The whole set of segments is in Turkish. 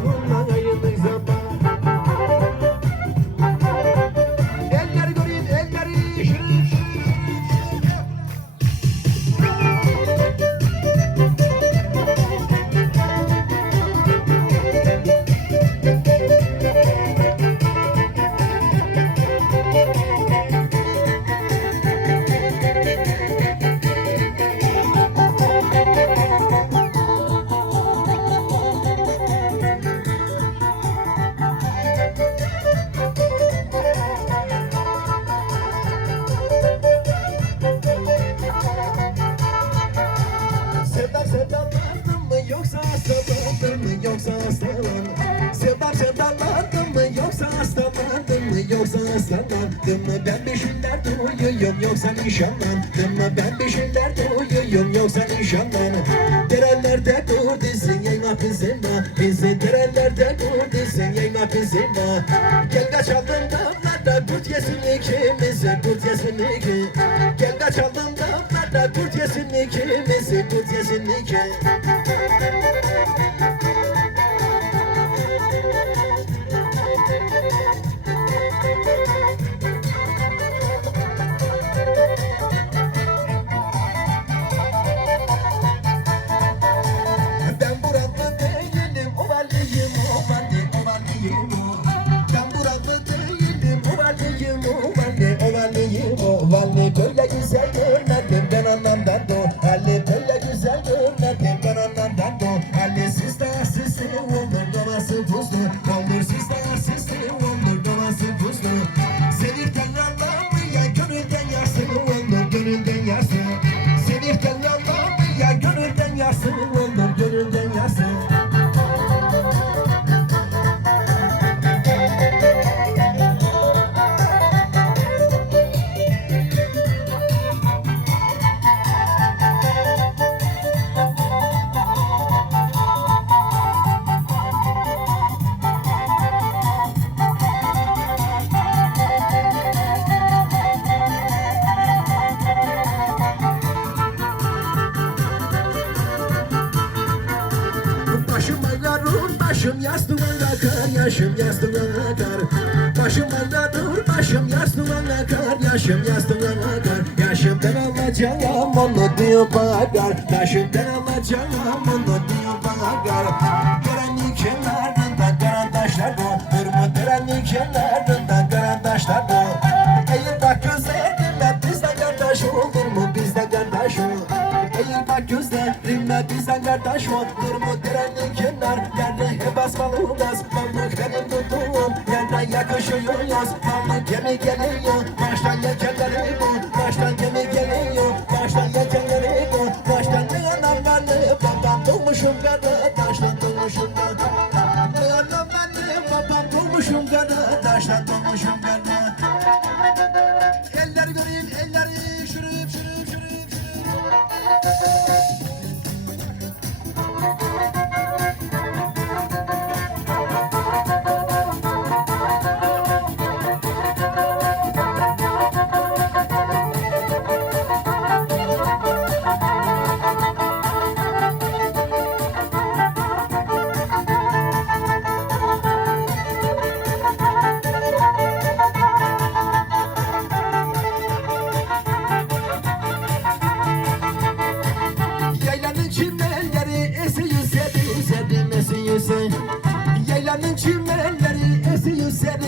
Allah'ım hastalandım mı? Ben bir şeyler duyuyorum yoksa nişanlandım mı? Ben bir şeyler duyuyorum yoksa nişanlandım. Derelerde dur dizin yayma bizimle Bizi derelerde dur dizin yayma bizimle Gel kaçalım damlarda kurt yesin ikimizi kurt yesin iki. Gel kaçalım damlarda kurt yesin ikimizi kurt yesin iki vali. Böyle güzel yaşım yastığına akar. Başım ağrır, başım yastığına akar, yaşım yastığına akar. Yaşımdan alacağım onu diyor bakar, yaşımdan alacağım onu diyor bakar. Gören kenarında karan taşlar bu, hırmı törenli kenarında karan taşlar bu. Eğil bak gözlerime biz de kardeş olur mu, biz de kardeş olur. Eğil bak gözlerime bizden kardeş olur mu direnli gemi geliyor. Baştan bu Baştan gemi geliyor. Baştan yelkenleri bu Baştan ne anam ben ne babam Doğmuşum kara Taştan doğmuşum kara Ne anam ben ne babam Doğmuşum kara Eller göreyim elleri şırıp şırıp şırıp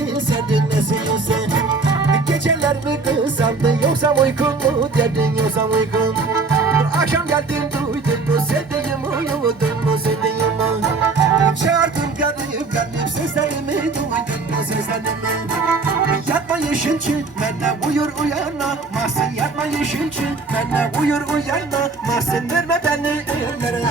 esiyor sen? Geceler mi kısaldı yoksa uykun mu dedin yoksa uykun? Akşam geldin duydun mu sevdiğim uyudun mu sevdiğim mu Çağırdım garip garip seslerimi duydun mu seslerimi Yatma yeşil için benden uyur uyanma Mahsin yatma yeşil için benden uyur uyanma Mahsin verme beni ellere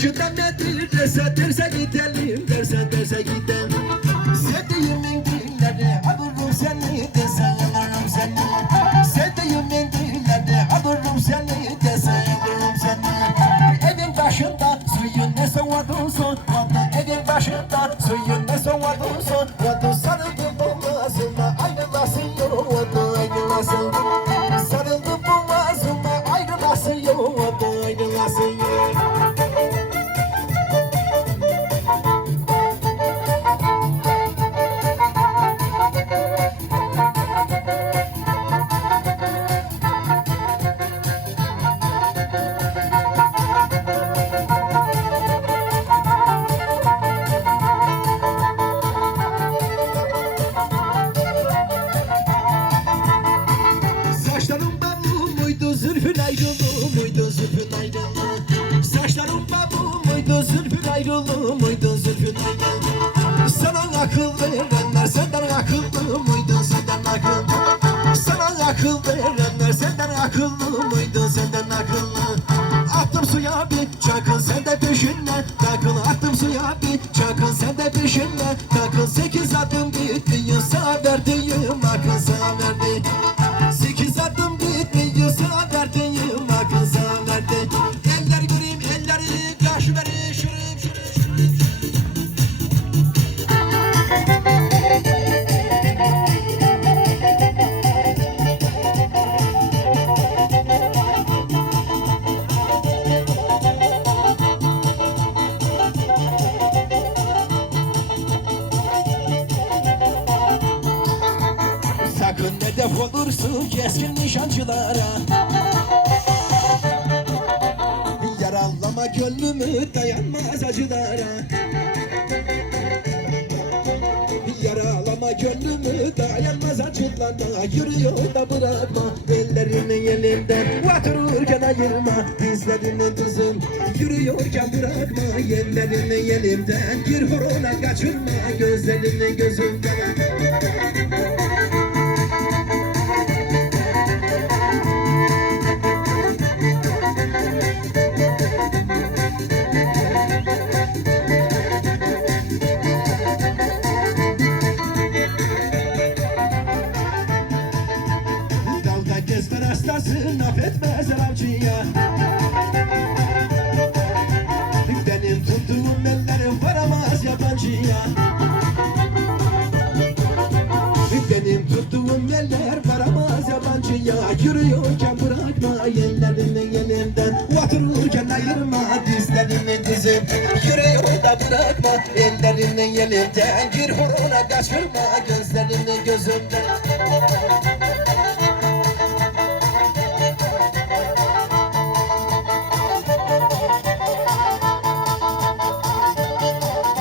Başından nedir derse derse gidelim muydu zülfün ayrılığı Saçlarım babu muydu zülfün ayrılığı muydu zülfün ayrılığı Sana akıl verenler senden akıllı muydu senden akıllı. Sana akıl verenler senden akıllı muydu senden akıllı defolursun keskin nişancılara. Yaralama gönlümü dayanmaz acılara. Yaralama gönlümü dayanmaz acılara. Yürüyor da bırakma ellerini elinden Otururken ayırma. Dizlerini dizim Yürüyorken bırakma. Ellerini elimden Bir horona kaçırma. Gözlerini gözümden avcıya Benim tuttuğum ellerim varamaz yabancıya. Benim tuttuğum eller varamaz yabancıya. Yürüyorken bırakma ellerini elinden Otururken ayırma dizlerini dizim. Yürüyor da bırakma ellerini elimden. Bir horona kaçırma gözlerini gözümden